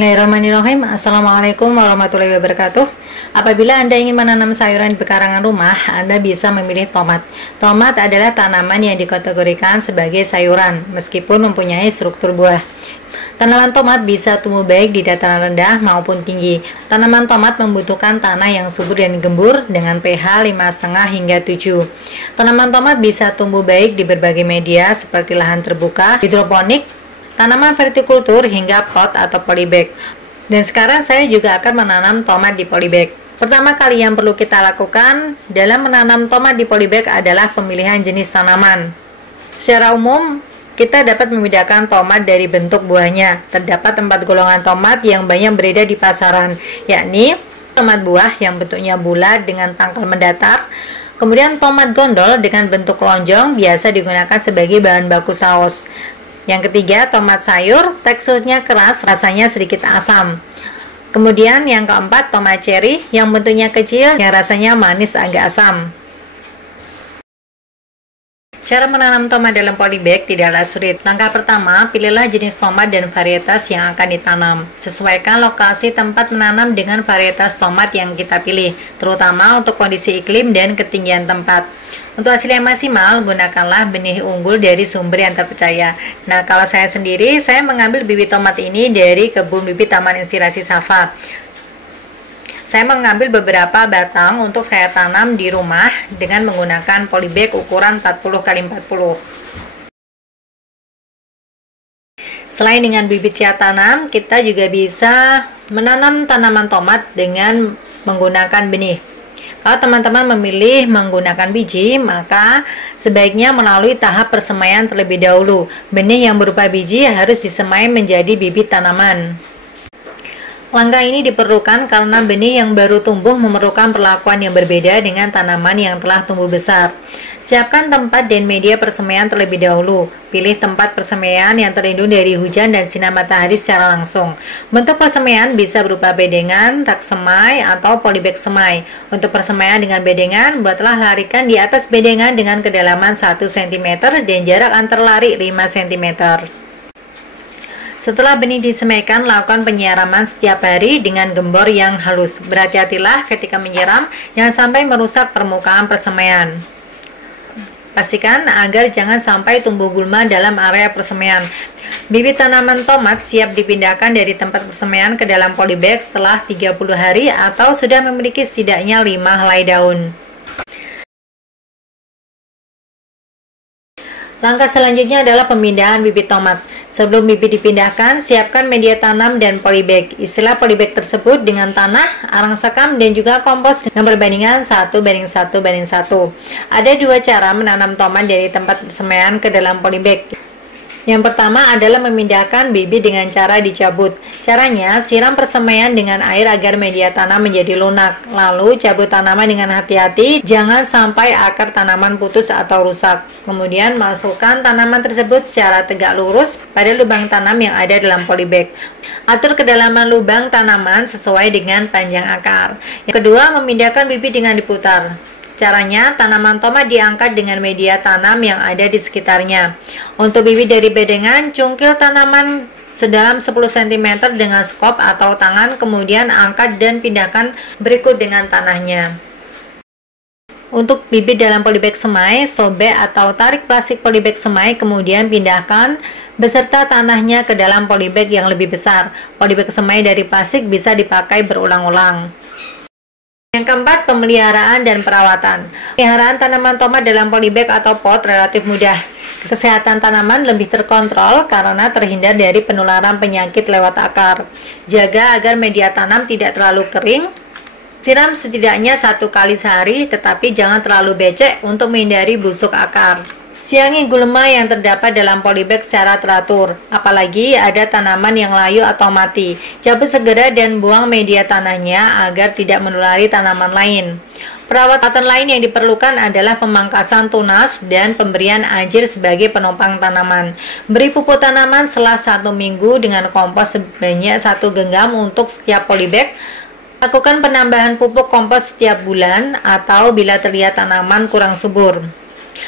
Bismillahirrahmanirrahim. Assalamualaikum warahmatullahi wabarakatuh. Apabila Anda ingin menanam sayuran di pekarangan rumah, Anda bisa memilih tomat. Tomat adalah tanaman yang dikategorikan sebagai sayuran, meskipun mempunyai struktur buah. Tanaman tomat bisa tumbuh baik di dataran rendah maupun tinggi. Tanaman tomat membutuhkan tanah yang subur dan gembur dengan pH 5,5 hingga 7. Tanaman tomat bisa tumbuh baik di berbagai media seperti lahan terbuka, hidroponik, tanaman vertikultur hingga pot atau polybag. Dan sekarang saya juga akan menanam tomat di polybag. Pertama kali yang perlu kita lakukan dalam menanam tomat di polybag adalah pemilihan jenis tanaman. Secara umum, kita dapat membedakan tomat dari bentuk buahnya. Terdapat 4 golongan tomat yang banyak beredar di pasaran, yakni tomat buah yang bentuknya bulat dengan pangkal mendatar, kemudian tomat gondol dengan bentuk lonjong biasa digunakan sebagai bahan baku saus. Yang ketiga, tomat sayur, teksturnya keras, rasanya sedikit asam. Kemudian yang keempat, tomat cherry yang bentuknya kecil, yang rasanya manis agak asam. Cara menanam tomat dalam polybag tidaklah sulit. Langkah pertama, pilihlah jenis tomat dan varietas yang akan ditanam. Sesuaikan lokasi tempat menanam dengan varietas tomat yang kita pilih, terutama untuk kondisi iklim dan ketinggian tempat. Untuk hasil yang maksimal, gunakanlah benih unggul dari sumber yang terpercaya. Nah, kalau saya sendiri, saya mengambil bibit tomat ini dari kebun bibit Taman Inspirasi Safa. Saya mengambil beberapa batang untuk saya tanam di rumah dengan menggunakan polybag ukuran 40x40. Selain dengan bibit siap tanam, kita juga bisa menanam tanaman tomat dengan menggunakan benih. Kalau teman-teman memilih menggunakan biji, maka sebaiknya melalui tahap persemaian terlebih dahulu. Benih yang berupa biji harus disemai menjadi bibit tanaman. Langkah ini diperlukan karena benih yang baru tumbuh memerlukan perlakuan yang berbeda dengan tanaman yang telah tumbuh besar. Siapkan tempat dan media persemaian terlebih dahulu. Pilih tempat persemaian yang terlindung dari hujan dan sinar matahari secara langsung. Bentuk persemaian bisa berupa bedengan, rak semai, atau polybag semai. Untuk persemaian dengan bedengan, buatlah larikan di atas bedengan dengan kedalaman 1 cm dan jarak antar lari 5 cm. Setelah benih disemaikan, lakukan penyiraman setiap hari dengan gembor yang halus. Berhati-hatilah ketika menyiram, jangan sampai merusak permukaan persemaian. Pastikan agar jangan sampai tumbuh gulma dalam area persemaian. Bibit tanaman tomat siap dipindahkan dari tempat persemaian ke dalam polybag setelah 30 hari atau sudah memiliki setidaknya 5 helai daun. Langkah selanjutnya adalah pemindahan bibit tomat. Sebelum bibit dipindahkan, siapkan media tanam dan polybag. Istilah polybag tersebut dengan tanah, arang sekam, dan juga kompos dengan perbandingan 1:1:1. Ada 2 cara menanam tomat dari tempat persemaian ke dalam polybag. Yang pertama adalah memindahkan bibit dengan cara dicabut. Caranya, siram persemaian dengan air agar media tanam menjadi lunak. Lalu, cabut tanaman dengan hati-hati, jangan sampai akar tanaman putus atau rusak. Kemudian, masukkan tanaman tersebut secara tegak lurus pada lubang tanam yang ada dalam polybag. Atur kedalaman lubang tanaman sesuai dengan panjang akar. Yang kedua, memindahkan bibit dengan diputar. Caranya, tanaman tomat diangkat dengan media tanam yang ada di sekitarnya. Untuk bibit dari bedengan, cungkil tanaman sedalam 10 cm dengan skop atau tangan, kemudian angkat dan pindahkan berikut dengan tanahnya. Untuk bibit dalam polybag semai, sobek atau tarik plastik polybag semai, kemudian pindahkan beserta tanahnya ke dalam polybag yang lebih besar. Polybag semai dari plastik bisa dipakai berulang-ulang. Yang keempat, pemeliharaan dan perawatan. Pemeliharaan tanaman tomat dalam polybag atau pot relatif mudah. Kesehatan tanaman lebih terkontrol karena terhindar dari penularan penyakit lewat akar. Jaga agar media tanam tidak terlalu kering. Siram setidaknya 1 kali sehari, tetapi jangan terlalu becek untuk menghindari busuk akar. Siangi gulma yang terdapat dalam polybag secara teratur, apalagi ada tanaman yang layu atau mati. Cabut segera dan buang media tanahnya agar tidak menulari tanaman lain. Perawatan lain yang diperlukan adalah pemangkasan tunas dan pemberian ajir sebagai penopang tanaman. Beri pupuk tanaman setelah 1 minggu dengan kompos sebanyak 1 genggam untuk setiap polybag. Lakukan penambahan pupuk kompos setiap bulan atau bila terlihat tanaman kurang subur.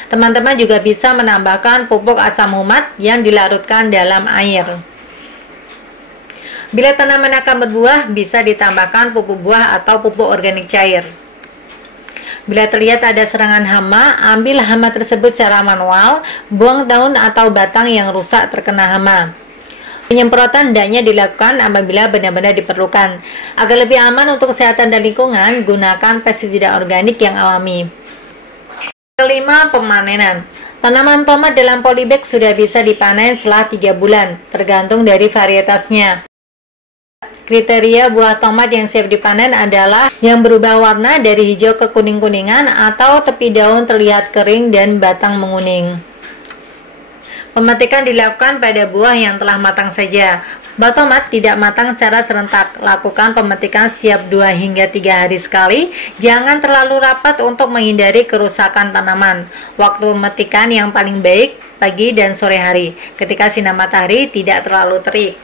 Teman-teman juga bisa menambahkan pupuk asam umat yang dilarutkan dalam air. Bila tanaman akan berbuah, bisa ditambahkan pupuk buah atau pupuk organik cair. Bila terlihat ada serangan hama, ambil hama tersebut secara manual, buang daun atau batang yang rusak terkena hama. Penyemprotan hendaknya dilakukan apabila benar-benar diperlukan. Agar lebih aman untuk kesehatan dan lingkungan, gunakan pestisida organik yang alami. Kelima, pemanenan. Tanaman tomat dalam polybag sudah bisa dipanen setelah 3 bulan, tergantung dari varietasnya. Kriteria buah tomat yang siap dipanen adalah yang berubah warna dari hijau ke kuning-kuningan atau tepi daun terlihat kering dan batang menguning. Pemetikan dilakukan pada buah yang telah matang saja. Buah tomat tidak matang secara serentak. Lakukan pemetikan setiap 2 hingga 3 hari sekali. Jangan terlalu rapat untuk menghindari kerusakan tanaman. Waktu pemetikan yang paling baik pagi dan sore hari, ketika sinar matahari tidak terlalu terik.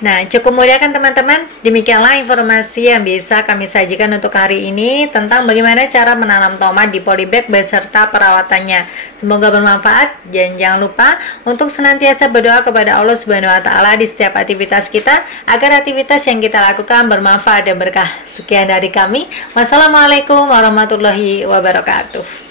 Nah, cukup mudah kan teman-teman? Demikianlah informasi yang bisa kami sajikan untuk hari ini tentang bagaimana cara menanam tomat di polybag beserta perawatannya. Semoga bermanfaat dan jangan lupa untuk senantiasa berdoa kepada Allah Subhanahu wa taala di setiap aktivitas kita agar aktivitas yang kita lakukan bermanfaat dan berkah. Sekian dari kami. Wassalamualaikum warahmatullahi wabarakatuh.